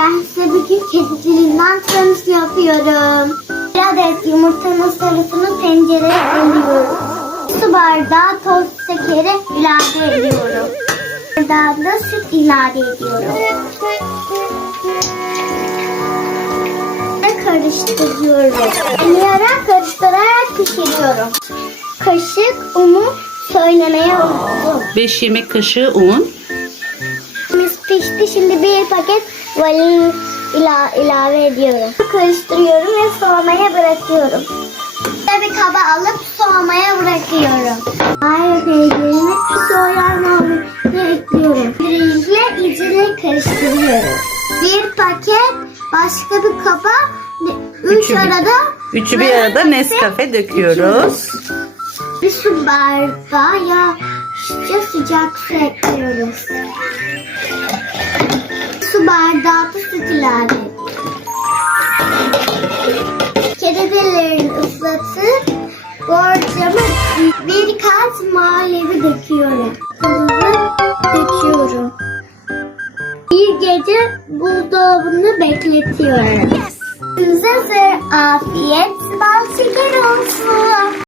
Ben size bugün kedi dilinden tanış yapıyorum. Bir adet yumurtanın sarısını tencereye alıyorum. Su bardağı toz şekeri ilave ediyorum. Bardağı da süt ilave ediyorum. Ve karıştırıyorum. Eliyarak karıştırarak pişiriyorum. Kaşık unu söylemeye unuttum. 5 yemek kaşığı un. Pişti. Şimdi bir paket vanilya ila, ilave ediyorum. Karıştırıyorum ve soğumaya bırakıyorum. Ve bir kaba alıp soğumaya bırakıyorum. Hayır peynirini soğuyan hamurunu ekliyorum. Pirinçle iyicini karıştırıyorum. Bir paket başka bir kaba üç Üçü bir- arada Üçü bir arada Nescafe döküyoruz. bir su bardağı yağ sıcak su ekliyoruz. Ediyoruz. Kerevilerini ıslatıp borcama birkaç manevi döküyorum. Tuzunu döküyorum. Bir gece buzdolabını bekletiyorum. Size afiyet bal şeker olsun.